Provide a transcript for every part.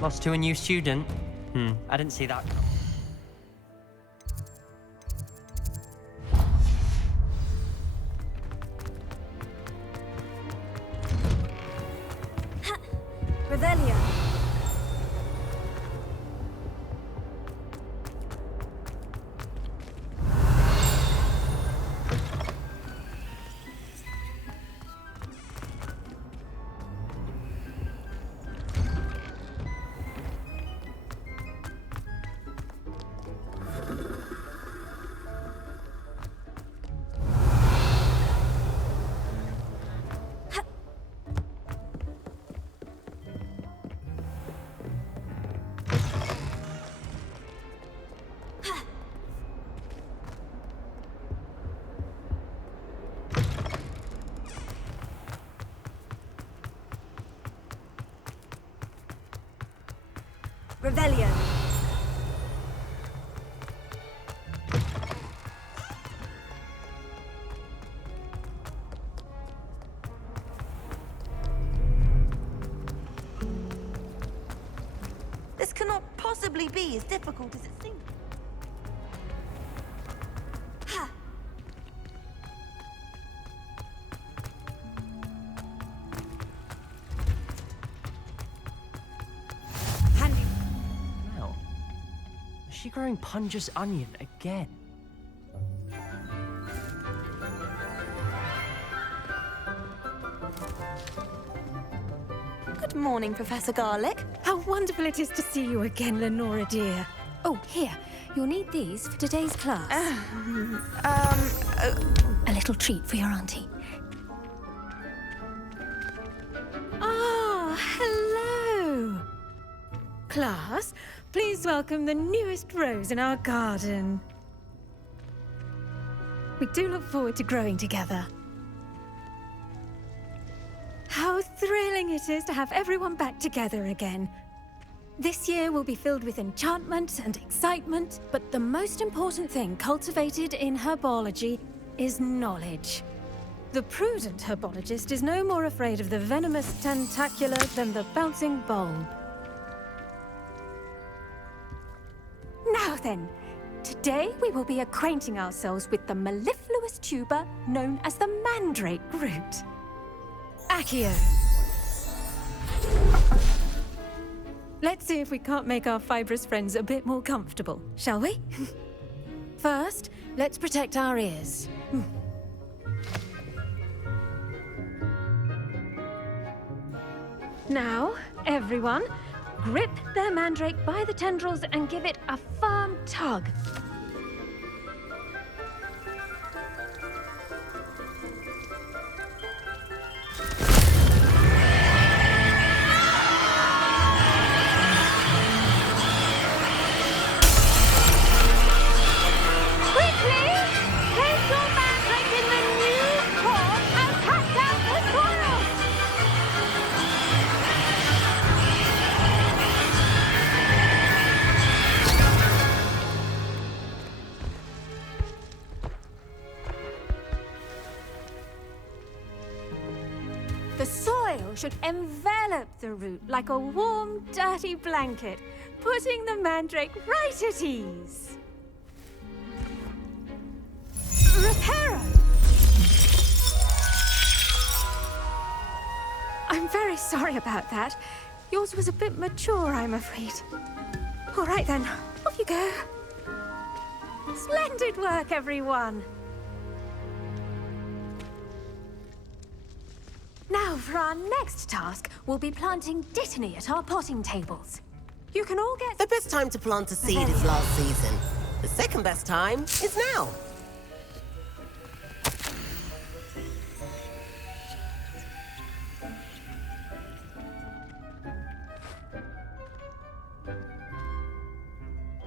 Lost to a new student? I didn't see that. Revelio. Revelio. This cannot possibly be as difficult as it seems. Ha! Handy. Wow. Is she growing Punja's onion again? Good morning, Professor Garlic. How wonderful it is to see you again, Lenora dear. Oh, here. You'll need these for today's class. A little treat for your auntie. Ah, hello. Class, please welcome the newest rose in our garden. We do look forward to growing together. How thrilling it is to have everyone back together again. This year will be filled with enchantment and excitement, but the most important thing cultivated in herbology is knowledge. The prudent herbologist is no more afraid of the venomous tentacular than the bouncing bulb. Now then, today we will be acquainting ourselves with the mellifluous tuber known as the mandrake root. Accio. Let's see if we can't make our fibrous friends a bit more comfortable, shall we? First, let's protect our ears. Now, everyone, grip their mandrake by the tendrils and give it a firm tug. The soil should envelop the root like a warm, dirty blanket, putting the mandrake right at ease. Reparo! I'm very sorry about that. Yours was a bit mature, I'm afraid. All right then, off you go. Splendid work, everyone. Now, for our next task, we'll be planting dittany at our potting tables. You can all get... The best time to plant a seed is last season. The second best time is now.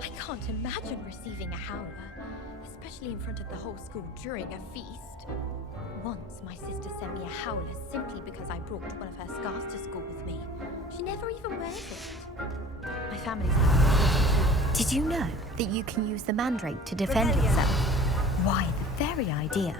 I can't imagine receiving a howler, especially in front of the whole school during a feast. Once, my sister sent me a howler simply because I brought one of her scarves to school with me. She never even wears it. My family's... Did you know that you can use the mandrake to defend yourself? Why, the very idea.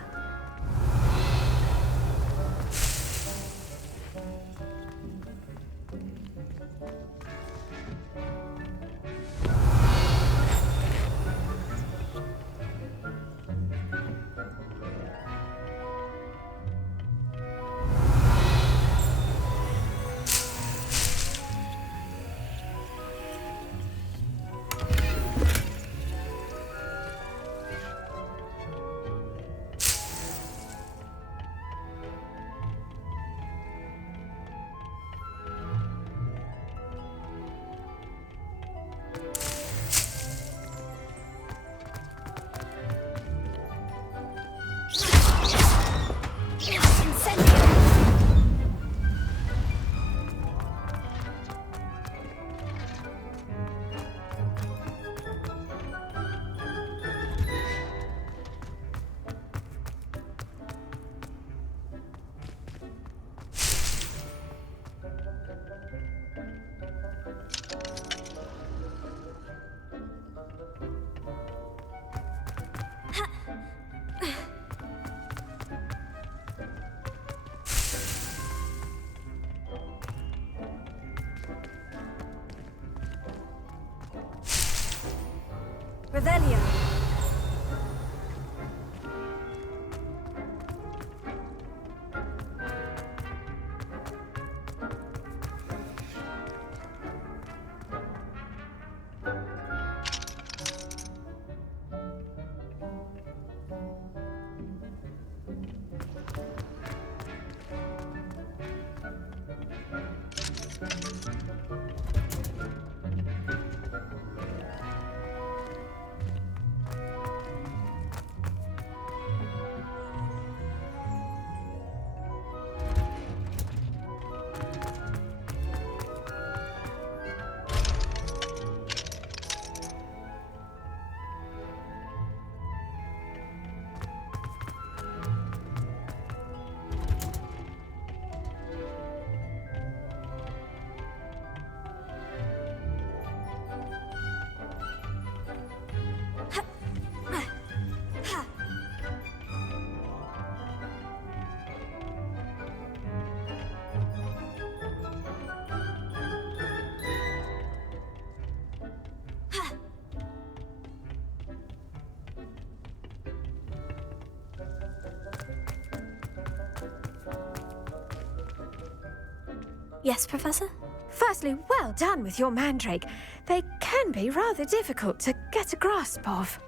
Yes, Professor? Firstly, well done with your mandrake. They can be rather difficult to get a grasp of.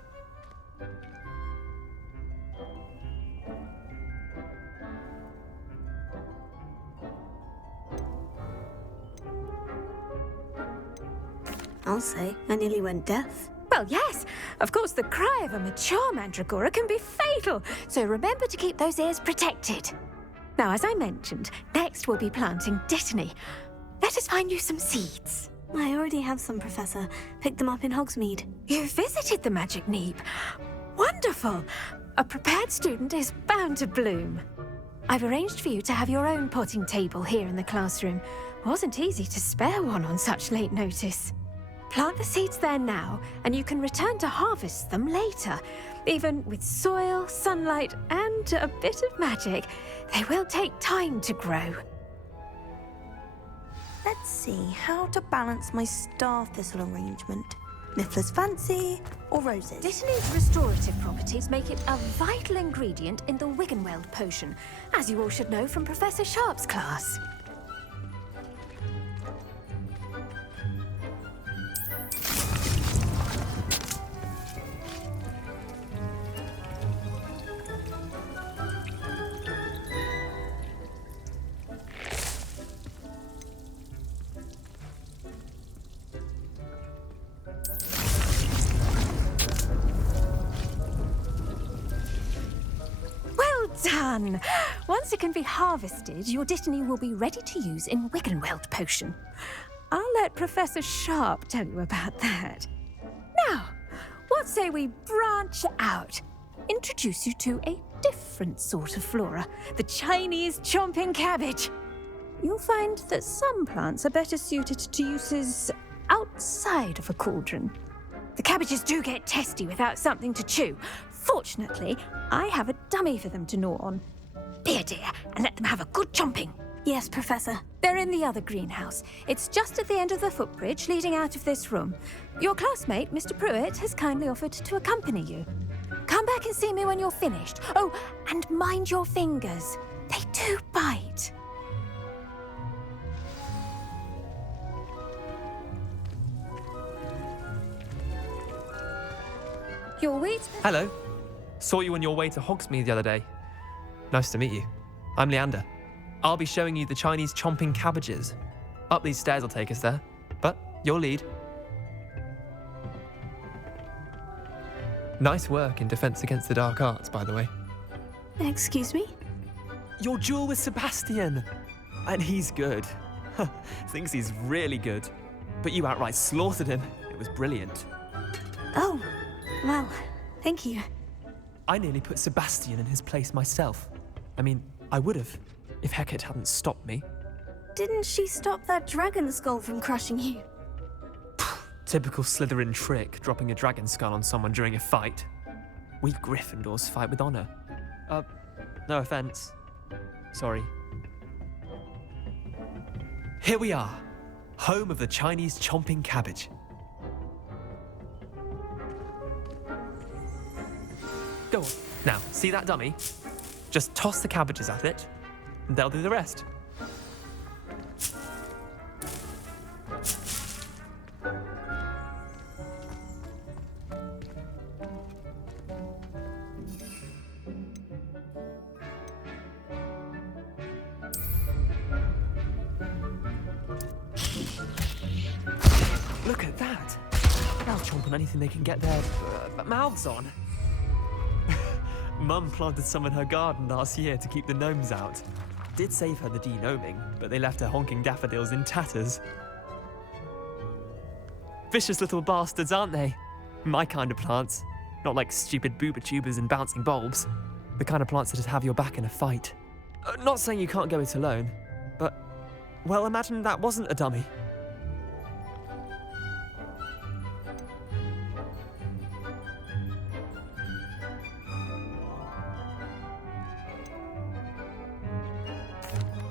I'll say, I nearly went deaf. Well, yes. Of course, the cry of a mature mandragora can be fatal, so remember to keep those ears protected. Now, as I mentioned, next we'll be planting dittany. Let us find you some seeds. I already have some, Professor. Picked them up in Hogsmeade. You visited the Magic Neep. Wonderful! A prepared student is bound to bloom. I've arranged for you to have your own potting table here in the classroom. Wasn't easy to spare one on such late notice. Plant the seeds there now, and you can return to harvest them later. Even with soil, sunlight, and a bit of magic, they will take time to grow. Let's see how to balance my star thistle arrangement. Niffler's fancy or roses? Dittany's restorative properties make it a vital ingredient in the Wiggenweld potion, as you all should know from Professor Sharp's class. Done! Once it can be harvested, your dittany will be ready to use in Wiggenweld potion. I'll let Professor Sharp tell you about that. Now, what say we branch out? Introduce you to a different sort of flora, the Chinese chomping cabbage. You'll find that some plants are better suited to uses outside of a cauldron. The cabbages do get testy without something to chew. Fortunately, I have a dummy for them to gnaw on. Be a dear and let them have a good chomping. Yes, Professor. They're in the other greenhouse. It's just at the end of the footbridge leading out of this room. Your classmate, Mr. Pruitt, has kindly offered to accompany you. Come back and see me when you're finished. Oh, and mind your fingers. They do bite. Your wheat... Hello. Saw you on your way to Hogsmeade the other day. Nice to meet you. I'm Leander. I'll be showing you the Chinese chomping cabbages. Up these stairs will take us there, but you'll lead. Nice work in Defense Against the Dark Arts, by the way. Excuse me? Your duel with Sebastian! And he's good. Thinks he's really good. But you outright slaughtered him. It was brilliant. Oh, well, thank you. I nearly put Sebastian in his place myself. I mean, I would have, if Hecate hadn't stopped me. Didn't she stop that dragon skull from crushing you? Typical Slytherin trick, dropping a dragon skull on someone during a fight. We Gryffindors fight with honor. No offense. Sorry. Here we are, home of the Chinese chomping cabbage. Go on. Now, see that dummy? Just toss the cabbages at it, and they'll do the rest. Look at that! They'll chomp on anything they can get their mouths on. Mum planted some in her garden last year to keep the gnomes out. Did save her the de-gnoming, but they left her honking daffodils in tatters. Vicious little bastards, aren't they? My kind of plants. Not like stupid booba tubers and bouncing bulbs. The kind of plants that just have your back in a fight. Not saying you can't go it alone, but, well, imagine that wasn't a dummy.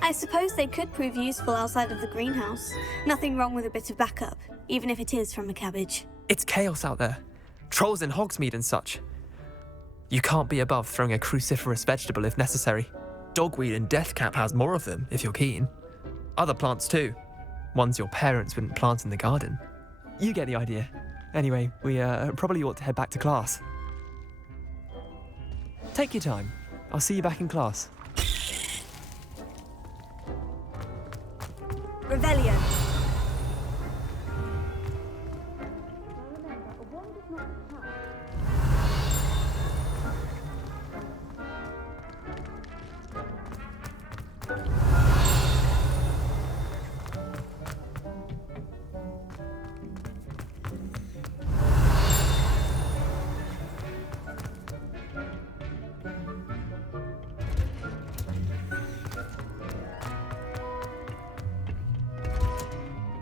I suppose they could prove useful outside of the greenhouse. Nothing wrong with a bit of backup, even if it is from a cabbage. It's chaos out there. Trolls in Hogsmeade and such. You can't be above throwing a cruciferous vegetable if necessary. Dogweed and Deathcap has more of them, if you're keen. other plants too. Ones your parents wouldn't plant in the garden. You get the idea. Anyway, we probably ought to head back to class. Take your time. I'll see you back in class. Revelio.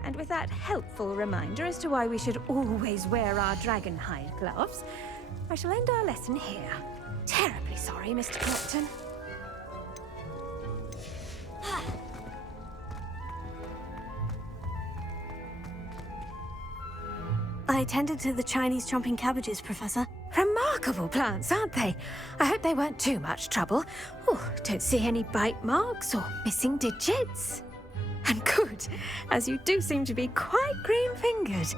And with that helpful reminder as to why we should always wear our dragon hide gloves, I shall end our lesson here. Terribly sorry, Mr. Clopton. I attended to the Chinese chomping cabbages, Professor. Remarkable plants, aren't they? I hope they weren't too much trouble. Oh, don't see any bite marks or missing digits. And good, as you do seem to be quite green-fingered.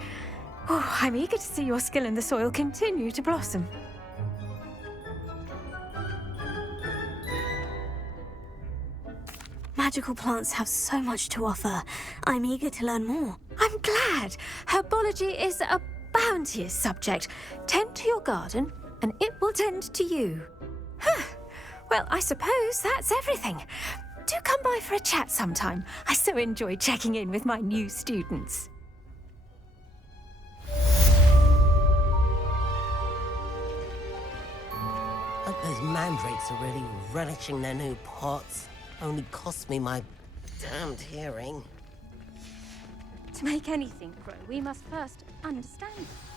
Oh, I'm eager to see your skill in the soil continue to blossom. Magical plants have so much to offer. I'm eager to learn more. I'm glad. Herbology is a bounteous subject. Tend to your garden, and it will tend to you. Huh. Well, I suppose that's everything. Do come by for a chat sometime. I so enjoy checking in with my new students. Hope those mandrakes are really relishing their new pots. Only cost me my damned hearing. To make anything grow, we must first understand it.